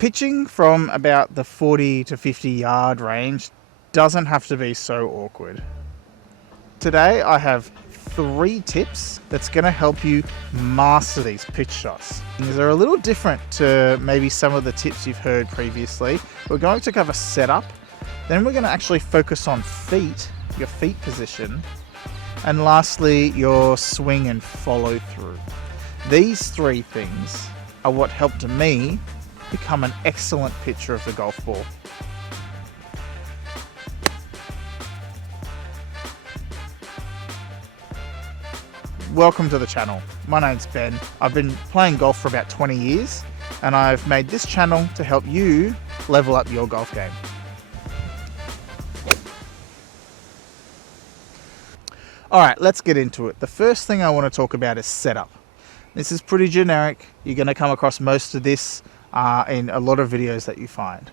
Pitching from about the 40 to 50 yard range doesn't have to be so awkward. Today I have 3 tips that's going to help you master these pitch shots. These are a little different to maybe some of the tips you've heard previously. We're going to cover setup, then we're going to actually focus on feet, your feet position, and lastly your swing and follow through. These 3 things are what helped me become an excellent pitcher of the golf ball. Welcome to the channel. My name's Ben. I've been playing golf for about 20 years and I've made this channel to help you level up your golf game. Alright, let's get into it. The first thing I want to talk about is setup. This is pretty generic. You're going to come across most of this in a lot of videos that you find.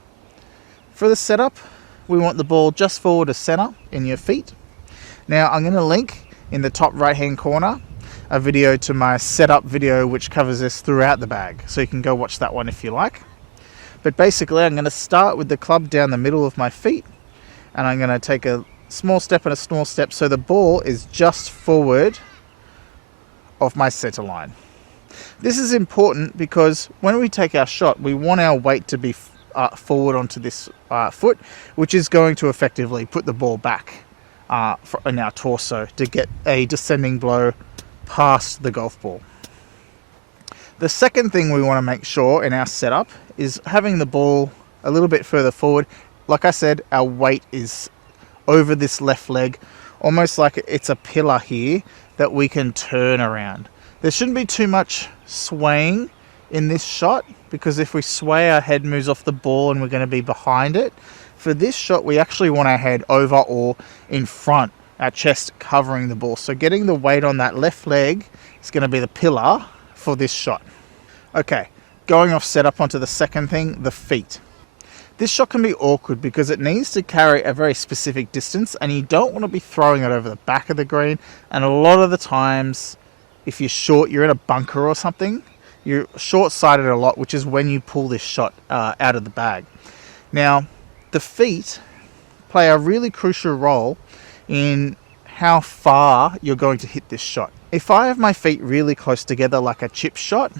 For the setup, we want the ball just forward to center in your feet. Now I'm going to link in the top right hand corner a video to my setup video which covers this throughout the bag, so you can go watch that one if you like. But basically I'm going to start with the club down the middle of my feet and I'm going to take a small step and a small step so the ball is just forward of my center line. This is important because when we take our shot, we want our weight to be forward onto this foot, which is going to effectively put the ball back in our torso to get a descending blow past the golf ball. The second thing we want to make sure in our setup is having the ball a little bit further forward. Like I said, our weight is over this left leg, almost like it's a pillar here that we can turn around. There shouldn't be too much swaying in this shot because if we sway, our head moves off the ball and we're going to be behind it. For this shot, we actually want our head over or in front, our chest covering the ball. So getting the weight on that left leg is going to be the pillar for this shot. Okay, going off setup onto the second thing, the feet. This shot can be awkward because it needs to carry a very specific distance and you don't want to be throwing it over the back of the green. And a lot of the times, if you're short, you're in a bunker or something, you're short-sighted a lot, which is when you pull this shot out of the bag. Now, the feet play a really crucial role in how far you're going to hit this shot. If I have my feet really close together like a chip shot,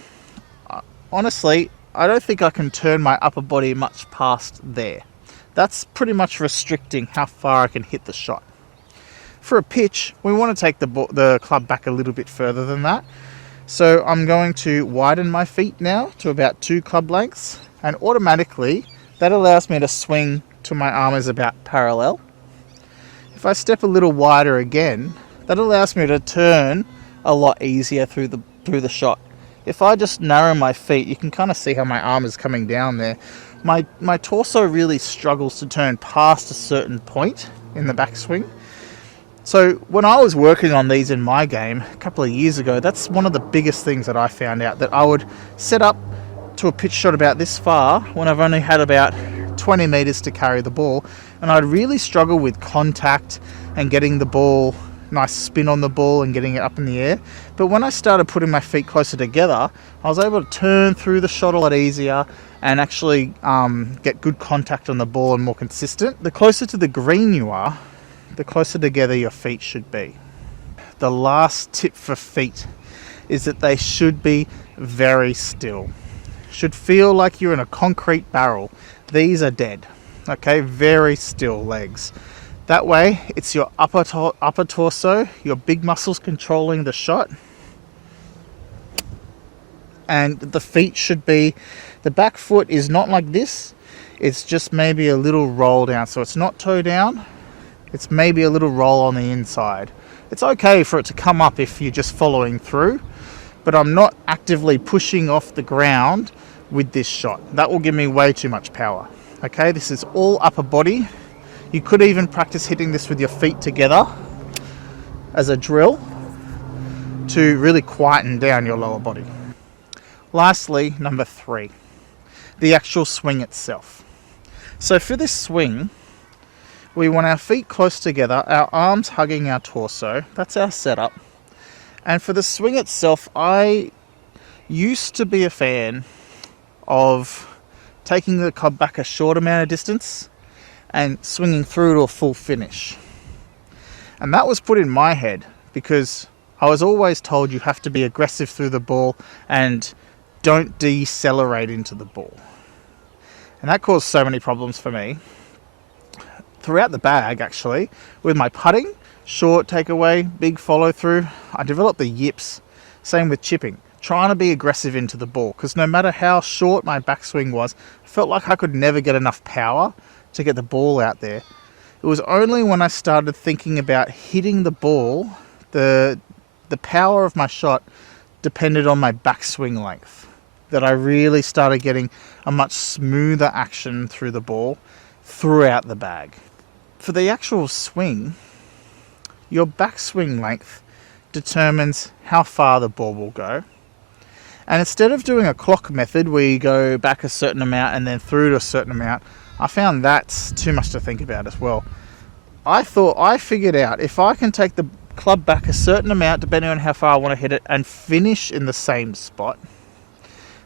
honestly, I don't think I can turn my upper body much past there. That's pretty much restricting how far I can hit the shot. For a pitch, we want to take the club back a little bit further than that. So I'm going to widen my feet now to about 2 club lengths, and automatically that allows me to swing till my arm is about parallel. If I step a little wider again, that allows me to turn a lot easier through the shot. If I just narrow my feet, you can kind of see how my arm is coming down there. My torso really struggles to turn past a certain point in the backswing. So when I was working on these in my game a couple of years ago, that's one of the biggest things that I found out, that I would set up to a pitch shot about this far when I've only had about 20 meters to carry the ball, and I'd really struggle with contact and getting the ball, nice spin on the ball and getting it up in the air. But when I started putting my feet closer together, I was able to turn through the shot a lot easier and actually get good contact on the ball and more consistent. The closer to the green you are, the closer together your feet should be. The last tip for feet is that they should be very still. Should feel like you're in a concrete barrel. These are dead. Okay, very still legs. That way, it's your upper torso, your big muscles controlling the shot. And the feet should be, the back foot is not like this. It's just maybe a little roll down. So it's not toe down. It's maybe a little roll on the inside. It's okay for it to come up if you're just following through, but I'm not actively pushing off the ground with this shot. That will give me way too much power. Okay, this is all upper body. You could even practice hitting this with your feet together as a drill to really quieten down your lower body. Lastly, number 3, the actual swing itself. So for this swing, we want our feet close together, our arms hugging our torso. That's our setup. And for the swing itself, I used to be a fan of taking the club back a short amount of distance and swinging through to a full finish. And that was put in my head because I was always told you have to be aggressive through the ball and don't decelerate into the ball. And that caused so many problems for me throughout the bag, actually. With my putting, short takeaway, big follow through, I developed the yips. Same with chipping, trying to be aggressive into the ball, because no matter how short my backswing was, I felt like I could never get enough power to get the ball out there. It was only when I started thinking about hitting the ball, the power of my shot depended on my backswing length, that I really started getting a much smoother action through the ball throughout the bag. For the actual swing, your backswing length determines how far the ball will go. And instead of doing a clock method where you go back a certain amount and then through to a certain amount, I found that's too much to think about as well. I figured out if I can take the club back a certain amount depending on how far I want to hit it and finish in the same spot,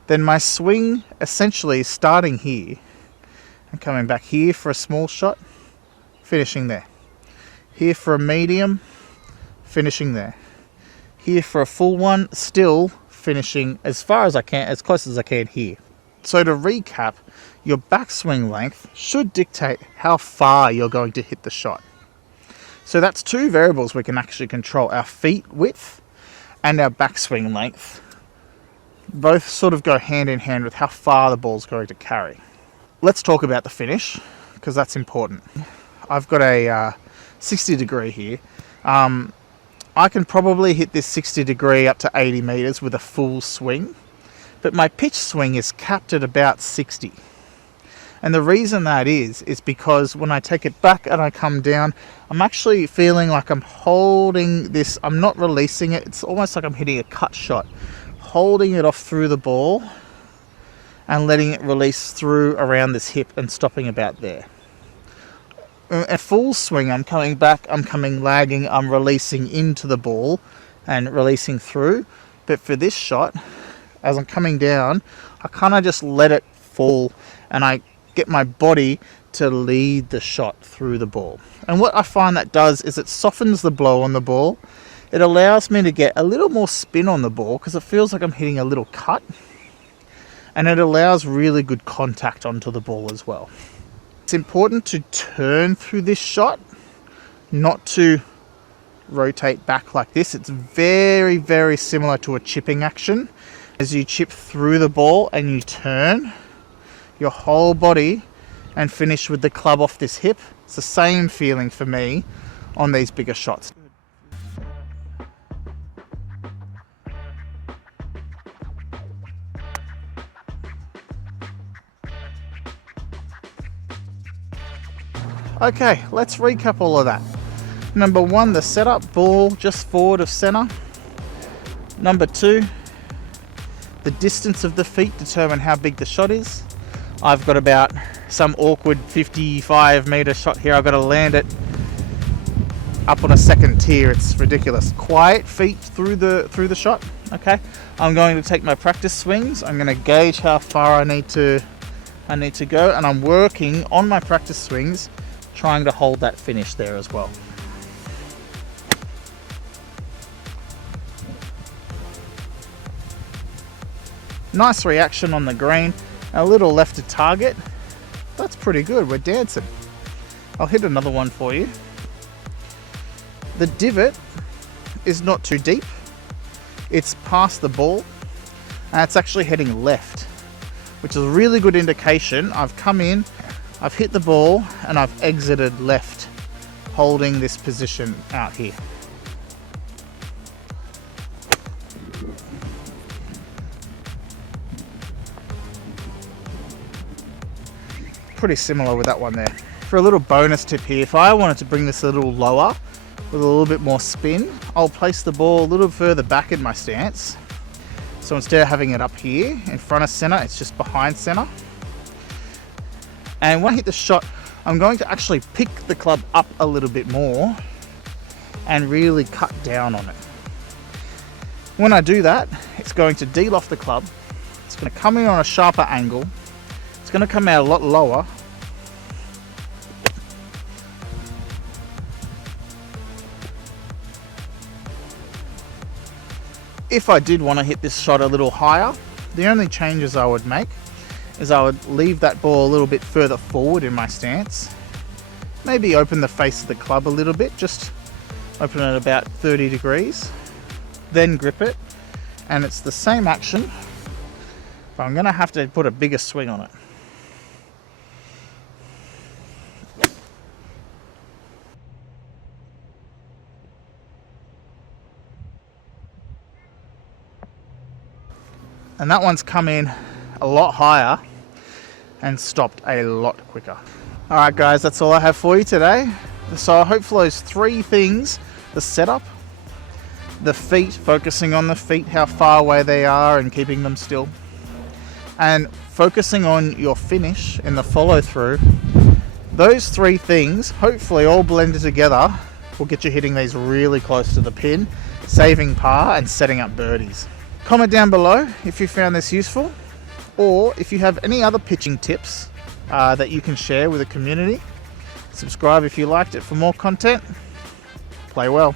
then my swing essentially is starting here and coming back here for a small shot, finishing there. Here for a medium, finishing there. Here for a full one, still finishing as far as I can, as close as I can here. So to recap, your backswing length should dictate how far you're going to hit the shot. So that's two variables we can actually control: our feet width and our backswing length. Both sort of go hand in hand with how far the ball's going to carry. Let's talk about the finish, because that's important. I've got a 60 degree here. I can probably hit this 60 degree up to 80 meters with a full swing, but my pitch swing is capped at about 60. And the reason that is because when I take it back and I come down, I'm actually feeling like I'm holding this, I'm not releasing it. It's almost like I'm hitting a cut shot, holding it off through the ball and letting it release through around this hip and stopping about there. A full swing, I'm coming back, I'm coming lagging, I'm releasing into the ball and releasing through. But for this shot, as I'm coming down, I kind of just let it fall and I get my body to lead the shot through the ball. And what I find that does is it softens the blow on the ball. It allows me to get a little more spin on the ball because it feels like I'm hitting a little cut. And it allows really good contact onto the ball as well. It's important to turn through this shot, not to rotate back like this. It's very, very similar to a chipping action. As you chip through the ball and you turn your whole body and finish with the club off this hip. It's the same feeling for me on these bigger shots. Okay, let's recap all of that. Number one, the setup, ball just forward of center. Number two, the distance of the feet determine how big the shot is. I've got about some awkward 55 meter shot here. I've got to land it up on a second tier. It's ridiculous. Quiet feet through the shot. Okay, I'm going to take my practice swings. I'm going to gauge how far I need to go, and I'm working on my practice swings, trying to hold that finish there as well. Nice reaction on the green. A little left to target. That's pretty good. We're dancing. I'll hit another one for you. The divot is not too deep. It's past the ball and it's actually heading left, which is a really good indication. I've come in, I've hit the ball and I've exited left, holding this position out here. Pretty similar with that one there. For a little bonus tip here, if I wanted to bring this a little lower with a little bit more spin, I'll place the ball a little further back in my stance. So instead of having it up here in front of center, it's just behind center. And when I hit the shot, I'm going to actually pick the club up a little bit more and really cut down on it. When I do that, it's going to deal off the club. It's going to come in on a sharper angle. It's It's going to come out a lot lower. If I did want to hit this shot a little higher, the only changes I would make is I would leave that ball a little bit further forward in my stance. Maybe open the face of the club a little bit, just open it about 30 degrees. Then grip it, and it's the same action, but I'm going to have to put a bigger swing on it. And that one's come in a lot higher and stopped a lot quicker. All right guys, that's all I have for you today. So hopefully those three things, the setup, the feet, focusing on the feet, how far away they are and keeping them still, and focusing on your finish in the follow through, those three things hopefully all blended together will get you hitting these really close to the pin, saving par and setting up birdies. Comment down below if you found this useful, or if you have any other pitching tips that you can share with the community. Subscribe if you liked it for more content. Play well.